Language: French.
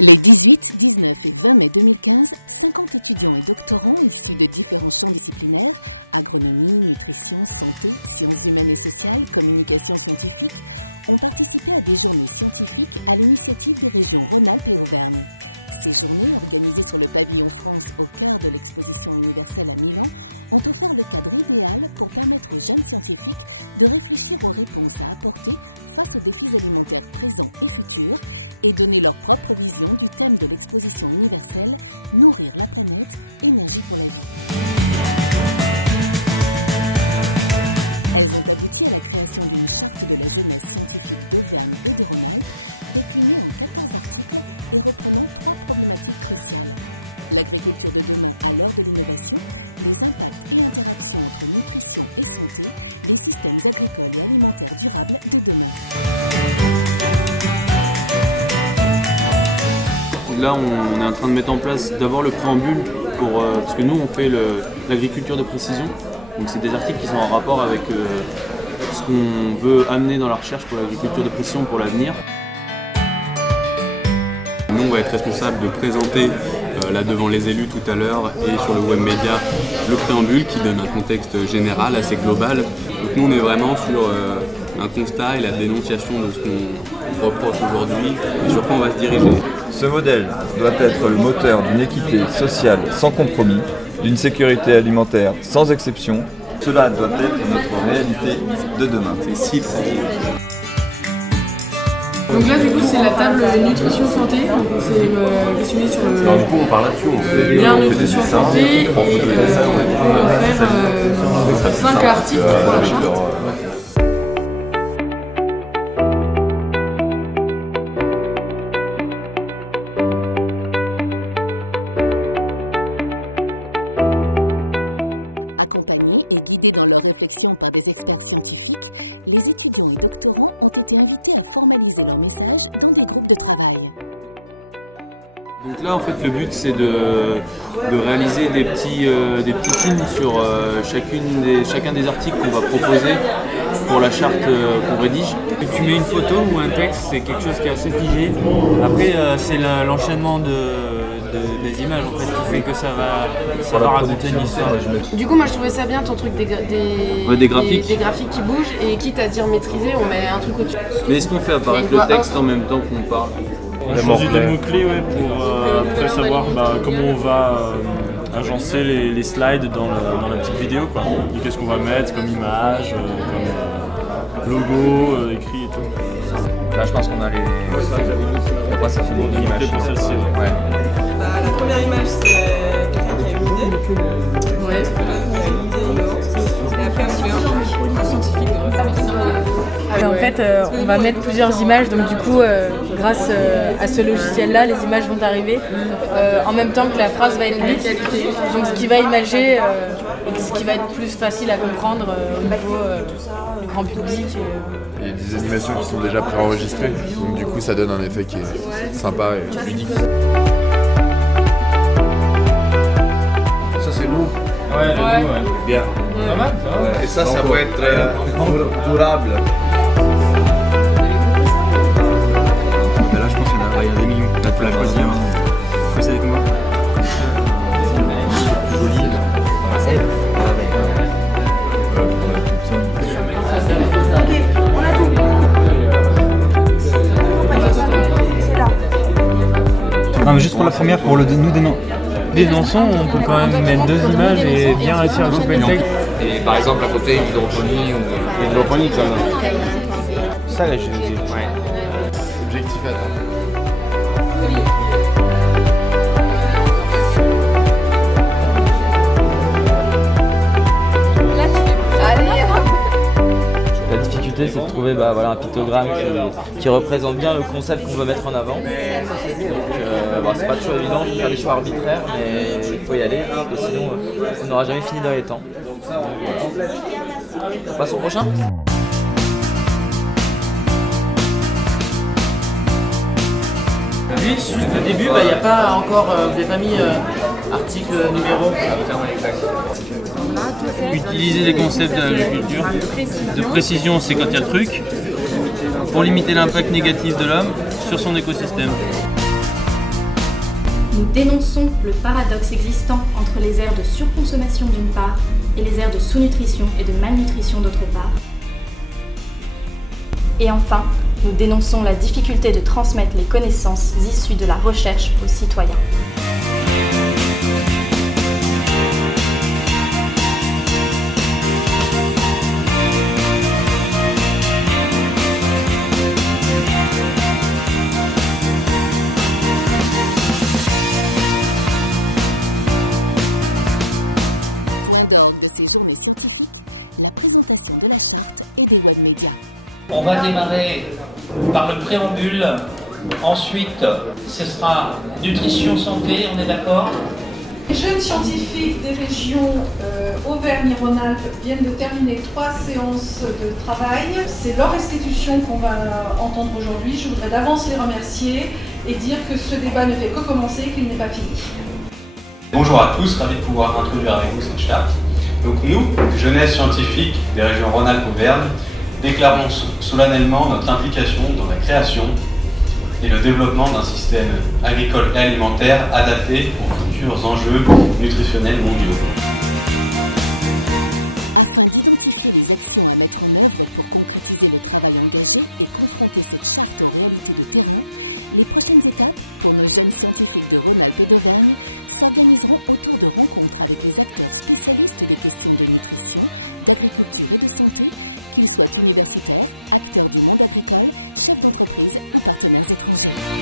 Les 18, 19 et 20 mai 2015, 50 étudiants et doctorants issus de différents champs disciplinaires, agronomie, nutrition, santé, sciences humaines et sociales, communication scientifique, ont participé à des journées scientifiques à l'initiative des régions Rhône-Alpes et Auvergne. Ces journées, organisées sur le pavillon France au cœur de l'exposition universelle à Milan, ont offert le cadre idéal pour permettre aux jeunes scientifiques de réfléchir aux réponses à apporter face aux défis alimentaires présents et futurs et donner leur propre vision du thème de l'exposition universelle « Nourrir la planète, imaginer pour la vie ». Elles ont abouti à la création d'une charte de la jeunesse scientifique d'Auvergne et de Rhône-Alpes avec une mise en place de exactement 3 problématiques cruciales. L'agriculture de demain à l'heure de l'innovation, les impacts et l'intégration entre nutrition et santé, les systèmes agricoles et alimentaires durables de demain. Là, on est en train de mettre en place d'abord le préambule parce que nous, on fait l'agriculture de précision. Donc, c'est des articles qui sont en rapport avec ce qu'on veut amener dans la recherche pour l'agriculture de précision pour l'avenir. Nous, on va être responsable de présenter là devant les élus tout à l'heure et sur le web média le préambule qui donne un contexte général assez global. Donc nous, on est vraiment sur un constat et la dénonciation de ce qu'on reproche aujourd'hui et sur quoi on va se diriger. Ce modèle doit être le moteur d'une équité sociale sans compromis, d'une sécurité alimentaire sans exception. Cela doit être notre réalité de demain. C'est si fragile. Donc là, du coup, c'est la table nutrition santé. C'est questionné sur le Du coup, on parle là-dessus, on fait bien nutrition santé et on va faire 5 articles pour la charte. Dans leur réflexion par des experts scientifiques, les étudiants et doctorants ont été invités à formaliser leur message dans des groupes de travail. Donc là, en fait, le but, c'est de réaliser des petits films sur chacun des articles qu'on va proposer pour la charte qu'on rédige. Tu mets une photo ou un texte, c'est quelque chose qui est assez figé. Après, c'est l'enchaînement des images en fait qui fait que ça va raconter une histoire. Du coup, moi je trouvais ça bien ton truc des graphiques qui bougent et quitte à dire maîtriser, on met un truc au-dessus. Mais est-ce qu'on fait apparaître le texte en même temps qu'on parle? On choisit des mots-clés pour après savoir comment on va agencer les slides dans la petite vidéo. Qu'est-ce qu'on va mettre comme image, comme logo, écrit et tout. Là, je pense qu'on a les... Après, ça fait des images. Pour celle-ci, ouais. La première image, c'est quelqu'un qui a une idée. Ouais. Et après, on fait un scientifique de référence. En fait, on va mettre plusieurs images, donc du coup, grâce à ce logiciel-là, les images vont arriver en même temps que la phrase va être lue. Donc ce qui va imager, ce qui va être plus facile à comprendre au niveau du grand public. Il y a des animations qui sont déjà préenregistrées, donc du coup ça donne un effet qui est sympa et ludique. Ça c'est nous. Ouais, ouais. Bien. Pas mal, ça va. Et ça va être durable. Mais là je pense qu'il y en a des millions. Là pour la deuxième. Vous savez comment? Non mais juste pour la première, pour nous dénonçons, on peut quand même mettre 2 images et bien réussir à couper le texte. Et par exemple à côté une hydroponie ou une hydroponie ça. ça là, je dis. Ouais. Objectif atteint. La difficulté, c'est de trouver un pictogramme qui représente bien le concept qu'on veut mettre en avant. Donc, c'est pas toujours évident, il faut faire des choix arbitraires, mais il faut y aller, parce que sinon on n'aura jamais fini dans les temps. Voilà. On passe au prochain. Oui, juste au début, il n'y a pas encore, vous n'avez pas mis article, numéro. Utiliser les concepts de l'agriculture. De précision, c'est quand il y a le truc. Pour limiter l'impact négatif de l'homme sur son écosystème. Nous dénonçons le paradoxe existant entre les aires de surconsommation d'une part et les aires de sous-nutrition et de malnutrition d'autre part. Et enfin, nous dénonçons la difficulté de transmettre les connaissances issues de la recherche aux citoyens. On va démarrer par le préambule, ensuite ce sera nutrition santé, on est d'accord? Les jeunes scientifiques des régions Auvergne-Rhône-Alpes viennent de terminer 3 séances de travail. C'est leur restitution qu'on va entendre aujourd'hui. Je voudrais d'avance les remercier et dire que ce débat ne fait que commencer et qu'il n'est pas fini. Bonjour à tous, ravi de pouvoir introduire avec vous cette charte. Donc nous, jeunesse scientifique des régions Rhône-Alpes-Auvergne, déclarons solennellement notre implication dans la création et le développement d'un système agricole et alimentaire adapté aux futurs enjeux nutritionnels mondiaux. Afin d'identifier les actions à mettre en œuvre pour concrétiser le travail engagé et confronter cette charte aux réalités de terrain, les prochaines étapes pour nos jeunes scientifiques de Rhône-Alpes et d'Auvergne s'organiseront autour de rencontres avec les acteurs spécialistes des questions de nutrition, d'agriculture et de santé, qu'ils soient universitaires, acteurs du monde agricole, chefs d'entreprise ou partenaires étrangers.